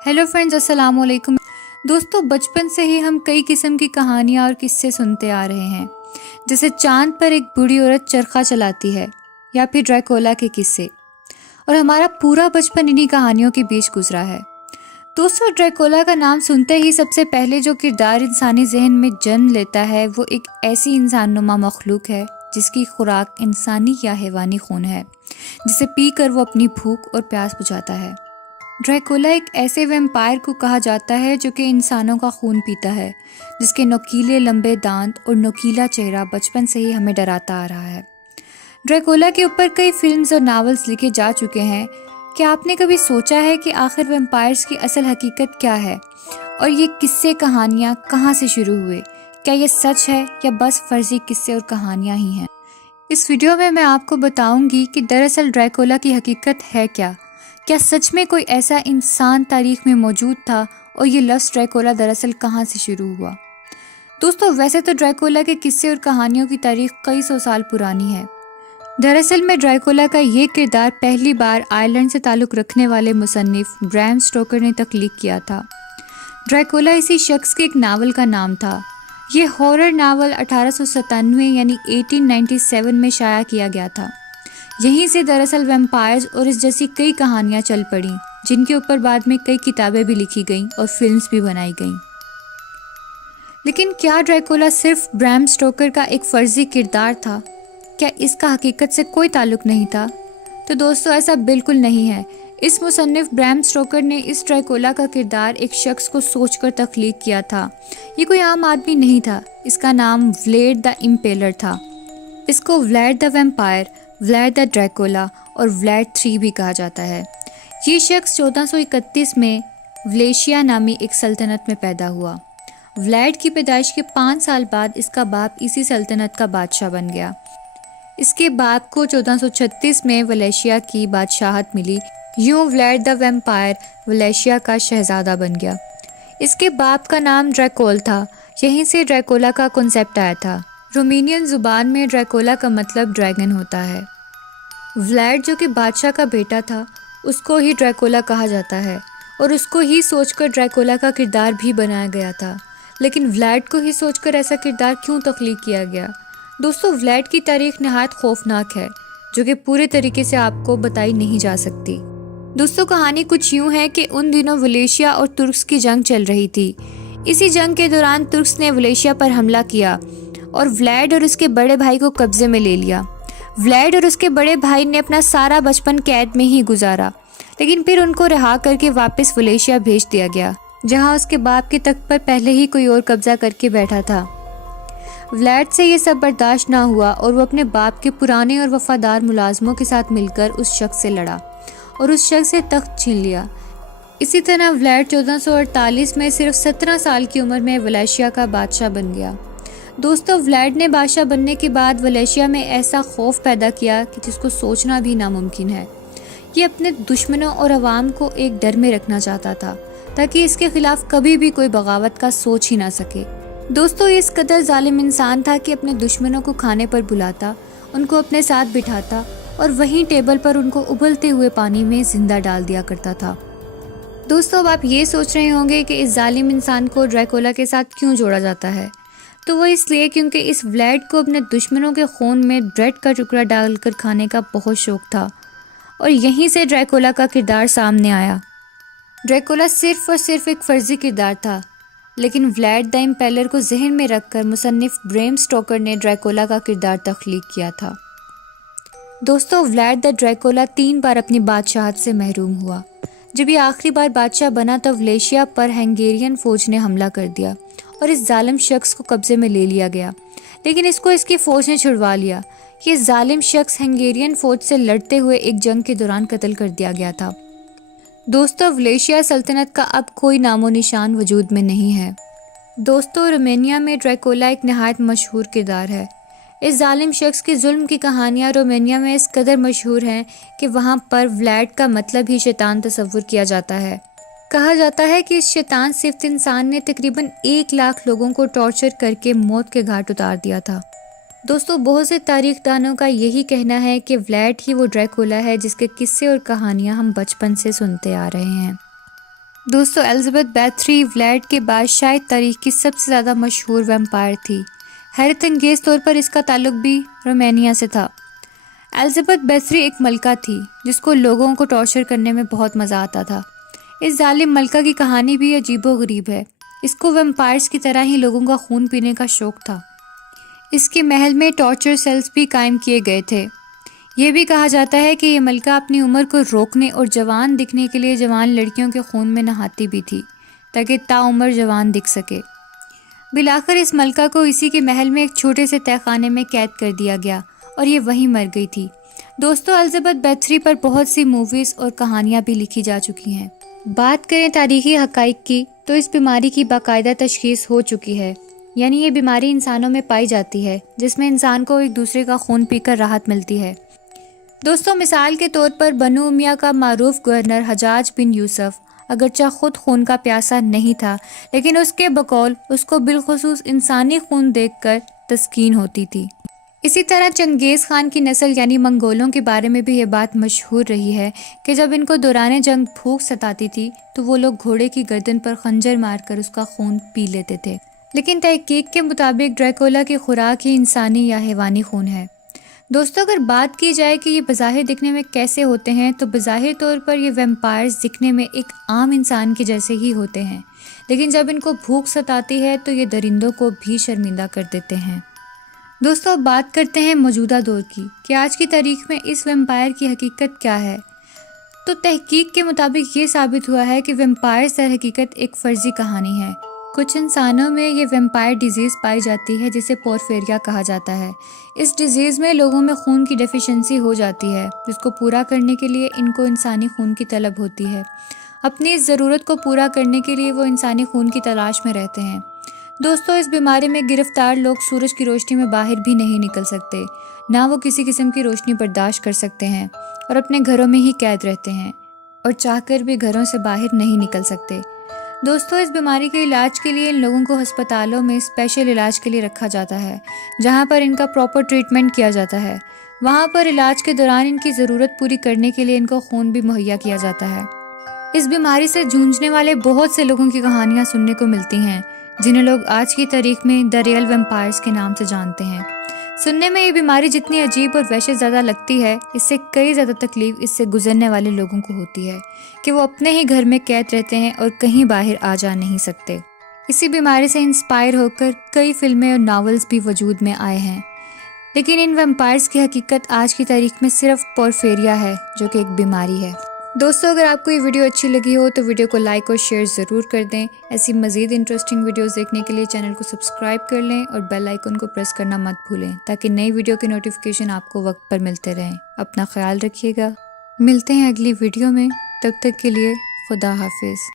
Hello friends, अस्सलाम वालेकुम। दोस्तों, बचपन से ही हम कई किस्म की कहानियाँ और किस्से सुनते आ रहे हैं, जैसे चांद पर एक बूढ़ी औरत चरखा चलाती है या फिर ड्रैकुला के किस्से। और हमारा पूरा बचपन इन्हीं कहानियों के बीच गुजरा है। दोस्तों, ड्रैकुला का नाम सुनते ही सबसे पहले जो किरदार इंसानी जहन में जन्म लेता है वो एक ऐसी इंसानुमा मखलूक है जिसकी खुराक इंसानी या हैवानी खून है, जिसे पी कर वो अपनी भूख और प्यास बुझाता है। ड्रैकुला एक ऐसे वैम्पायर को कहा जाता है जो कि इंसानों का खून पीता है, जिसके नुकीले लंबे दांत और नुकीला चेहरा बचपन से ही हमें डराता आ रहा है। ड्रैकुला के ऊपर कई फिल्म्स और नावल्स लिखे जा चुके हैं। क्या आपने कभी सोचा है कि आखिर वैम्पायर्स की असल हकीकत क्या है और ये किस्से कहानियाँ कहाँ से शुरू हुए? क्या ये सच है या बस फर्जी किस्से और कहानियाँ ही हैं? इस वीडियो में मैं आपको बताऊंगी कि दरअसल ड्रैकुला की हकीकत है क्या सच में कोई ऐसा इंसान तारीख में मौजूद था और ये लफ्ज़ ड्रैकुला दरअसल कहाँ से शुरू हुआ। दोस्तों, वैसे तो ड्रैकुला के किस्से और कहानियों की तारीख कई सौ साल पुरानी है। दरअसल में ड्रैकुला का ये किरदार पहली बार आयरलैंड से ताल्लुक़ रखने वाले मुसन्निफ ब्रैम स्टोकर ने तख्लीक किया था। ड्रैकुला इसी शख्स के एक नावल का नाम था। ये हॉरर नावल 1897 यानी 1897 में शाया किया गया था। यहीं से दरअसल वैम्पायर्स और इस जैसी कई कहानियाँ चल पड़ीं, जिनके ऊपर बाद में कई किताबें भी लिखी गईं और फिल्म्स भी बनाई गईं। लेकिन क्या ड्रैकुला सिर्फ ब्रैम स्टोकर का एक फर्जी किरदार था? क्या इसका हकीकत से कोई ताल्लुक नहीं था? तो दोस्तों, ऐसा बिल्कुल नहीं है। इस मुसन्निफ ब्रैम स्टोकर ने इस ड्रैकुला का किरदार एक शख्स को सोचकर तख्लीक किया था। ये कोई आम आदमी नहीं था। इसका नाम व्लेड द इम्पेलर था। इसको व्लेड द वैम्पायर, व्लेड द ड्रैकुला और व्लेड 3 भी कहा जाता है। ये शख्स 1431 में वलेशिया नामी एक सल्तनत में पैदा हुआ। व्लेड की पैदाइश के 5 साल बाद इसका बाप इसी सल्तनत का बादशाह बन गया। इसके बाप को 1436 में वलेशिया की बादशाहत मिली। यूं व्लेड द वैम्पायर वलेशिया का शहजादा बन गया। इसके बाप का नाम ड्रैकुल था। यहीं से ड्रैकुला का कॉन्सेप्ट आया था। रोमानियन ज़ुबान में ड्रैकुला का मतलब ड्रैगन होता है। व्लेड जो कि बादशाह का बेटा था, उसको ही ड्रैकुला कहा जाता है और उसको ही सोचकर ड्रैकुला का किरदार भी बनाया गया था। लेकिन व्लेड को ही सोचकर ऐसा किरदार क्यों तख्लीक किया गया? दोस्तों, व्लेड की तारीख नहायत खौफनाक है, जो कि पूरे तरीके से आपको बताई नहीं जा सकती। दोस्तों, कहानी कुछ यूँ है कि उन दिनों वलेशिया और तुर्क्स की जंग चल रही थी। इसी जंग के दौरान तुर्क्स ने वलेशिया पर हमला किया और व्लेड और उसके बड़े भाई को कब्जे में ले लिया। व्लेड और उसके बड़े भाई ने अपना सारा बचपन कैद में ही गुजारा, लेकिन फिर उनको रिहा करके वापस वलेशिया भेज दिया गया, जहां उसके बाप के तख्त पर पहले ही कोई और कब्जा करके बैठा था। व्लेड से ये सब बर्दाश्त ना हुआ और वो अपने बाप के पुराने और वफादार मुलाजमों के साथ मिलकर उस शख्स से लड़ा और उस शख्स से तख्त छीन लिया। इसी तरह व्लेड 1448 में सिर्फ 17 साल की उम्र में वलेशिया का बादशाह बन गया। दोस्तों, व्लेड ने बादशाह बनने के बाद वलेशिया में ऐसा खौफ पैदा किया कि जिसको सोचना भी नामुमकिन है। ये अपने दुश्मनों और अवाम को एक डर में रखना चाहता था, ताकि इसके खिलाफ कभी भी कोई बगावत का सोच ही ना सके। दोस्तों, ये इस कदर जालिम इंसान था कि अपने दुश्मनों को खाने पर बुलाता, उनको अपने साथ बिठाता और वहीं टेबल पर उनको उबलते हुए पानी में जिंदा डाल दिया करता था। दोस्तों, अब आप ये सोच रहे होंगे कि इस जालिम इंसान को ड्रैकुला के साथ क्यों जोड़ा जाता है। तो वो इसलिए क्योंकि इस व्लेड को अपने दुश्मनों के खून में ब्रेड का टुकड़ा डालकर खाने का बहुत शौक था और यहीं से ड्रैकुला का किरदार सामने आया। ड्रैकुला सिर्फ और सिर्फ एक फर्जी किरदार था, लेकिन व्लेड द इम्पेलर को जहन में रखकर मुसन्निफ ब्रैम स्टोकर ने ड्रैकुला का किरदार तख्लीक किया था। दोस्तों, व्लेड द ड्रैकुला 3 बार अपनी बादशाहत से महरूम हुआ। जब ये आखिरी बार बादशाह बना तो वलेशिया पर हंगेरियन फौज ने हमला कर दिया और इस जालिम शख्स को कब्जे में ले लिया गया, लेकिन इसको इसकी फ़ौज ने छुड़वा लिया। ये जालिम शख्स हंगेरियन फ़ौज से लड़ते हुए एक जंग के दौरान कत्ल कर दिया गया था। दोस्तों, वलेशिया सल्तनत का अब कोई नामो निशान वजूद में नहीं है। दोस्तों, रोमानिया में ड्रैकुला एक नहायत मशहूर किरदार है। इस जालिम शख्स की जुल्म की कहानियाँ रोमानिया में इस कदर मशहूर हैं कि वहाँ पर व्लेड का मतलब ही शैतान तस्वुर किया जाता है। कहा जाता है कि इस शैतान सिफ्त इंसान ने तकरीबन 1 लाख लोगों को टॉर्चर करके मौत के घाट उतार दिया था। दोस्तों, बहुत से तारीखदानों का यही कहना है कि व्लेड ही वो ड्रैकुला है जिसके किस्से और कहानियाँ हम बचपन से सुनते आ रहे हैं। دوستو الزبتھ بیتھری ولیڈ کے بعد شاید تاریخ کی سب سے زیادہ مشہور ویمپائر تھی۔ حیرت انگیز طور پر اس کا تعلق بھی رومینیا سے تھا۔ الزبتھ بیتھری ایک ملکہ تھی جس کو لوگوں کو ٹارچر کرنے میں بہت مزہ آتا تھا۔ اس ظالم ملکہ کی کہانی بھی عجیب و غریب ہے۔ اس کو ویمپائرز کی طرح ہی لوگوں کا خون پینے کا شوق تھا۔ اس کے محل میں ٹارچر سیلز بھی قائم کیے گئے تھے۔ یہ بھی کہا جاتا ہے کہ یہ ملکہ اپنی عمر کو روکنے اور جوان دکھنے کے لیے جوان لڑکیوں کے خون میں نہاتی بھی تھی تاکہ تاعمر جوان دکھ سکے۔ بالآخر اس ملکہ کو اسی کے محل میں ایک چھوٹے سے تہہ خانے میں قید کر دیا گیا اور یہ وہیں مر گئی تھی۔ دوستو الزبتھ بیتھری پر بہت سی موویز اور کہانیاں بھی لکھی جا چکی ہیں۔ بات کریں تاریخی حقائق کی تو اس بیماری کی باقاعدہ تشخیص ہو چکی ہے، یعنی یہ بیماری انسانوں میں پائی جاتی ہے جس میں انسان کو ایک دوسرے کا خون پی کر راحت ملتی ہے۔ دوستو مثال کے طور پر بنو امیہ کا معروف گورنر حجاج بن یوسف اگرچہ خود خون کا پیاسا نہیں تھا، لیکن اس کے بقول اس کو بالخصوص انسانی خون دیکھ کر تسکین ہوتی تھی۔ اسی طرح چنگیز خان کی نسل یعنی منگولوں کے بارے میں بھی یہ بات مشہور رہی ہے کہ جب ان کو دوران جنگ بھوک ستاتی تھی تو وہ لوگ گھوڑے کی گردن پر خنجر مار کر اس کا خون پی لیتے تھے۔ لیکن تحقیق کے مطابق ڈریکولا کی خوراک ہی انسانی یا حیوانی خون ہے۔ دوستو اگر بات کی جائے کہ یہ بظاہر دکھنے میں کیسے ہوتے ہیں تو بظاہر طور پر یہ ویمپائرز دکھنے میں ایک عام انسان کے جیسے ہی ہوتے ہیں، لیکن جب ان کو بھوک ستاتی ہے تو یہ درندوں کو بھی شرمندہ کر دیتے ہیں۔ دوستو اب بات کرتے ہیں موجودہ دور کی کہ آج کی تاریخ میں اس ویمپائر کی حقیقت کیا ہے۔ تو تحقیق کے مطابق یہ ثابت ہوا ہے کہ ویمپائرز در حقیقت ایک فرضی کہانی ہے۔ کچھ انسانوں میں یہ ویمپائر ڈیزیز پائی جاتی ہے جسے پورفیریا کہا جاتا ہے۔ اس ڈیزیز میں لوگوں میں خون کی ڈیفیشنسی ہو جاتی ہے جس کو پورا کرنے کے لیے ان کو انسانی خون کی طلب ہوتی ہے۔ اپنی اس ضرورت کو پورا کرنے کے لیے وہ انسانی خون کی تلاش میں رہتے ہیں۔ دوستو اس بیماری میں گرفتار لوگ سورج کی روشنی میں باہر بھی نہیں نکل سکتے، نہ وہ کسی قسم کی روشنی برداشت کر سکتے ہیں اور اپنے گھروں میں ہی قید رہتے ہیں اور چاہ کر بھی گھروں سے باہر نہیں نکل سکتے۔ دوستو اس بیماری کے علاج کے لیے ان لوگوں کو ہسپتالوں میں اسپیشل علاج کے لیے رکھا جاتا ہے جہاں پر ان کا پراپر ٹریٹمنٹ کیا جاتا ہے۔ وہاں پر علاج کے دوران ان کی ضرورت پوری کرنے کے لیے ان کو خون بھی مہیا کیا جاتا ہے۔ اس بیماری سے جونجنے والے بہت سے لوگوں کی کہانیاں سننے کو ملتی ہیں جنہیں لوگ آج کی تاریخ میں دی ریئل ویمپائرز کے نام سے جانتے ہیں۔ سننے میں یہ بیماری جتنی عجیب اور وحشت زدہ لگتی ہے، اس سے کئی زیادہ تکلیف اس سے گزرنے والے لوگوں کو ہوتی ہے کہ وہ اپنے ہی گھر میں قید رہتے ہیں اور کہیں باہر آ جا نہیں سکتے۔ اسی بیماری سے انسپائر ہو کر کئی فلمیں اور ناولز بھی وجود میں آئے ہیں، لیکن ان ویمپائرز کی حقیقت آج کی تاریخ میں صرف پورفیریا ہے جو کہ ایک بیماری ہے۔ دوستو اگر آپ کو یہ ویڈیو اچھی لگی ہو تو ویڈیو کو لائک اور شیئر ضرور کر دیں۔ ایسی مزید انٹرسٹنگ ویڈیوز دیکھنے کے لیے چینل کو سبسکرائب کر لیں اور بیل آئیکن کو پریس کرنا مت بھولیں تاکہ نئی ویڈیو کے نوٹیفیکیشن آپ کو وقت پر ملتے رہیں۔ اپنا خیال رکھیے گا، ملتے ہیں اگلی ویڈیو میں، تب تک کے لیے خدا حافظ۔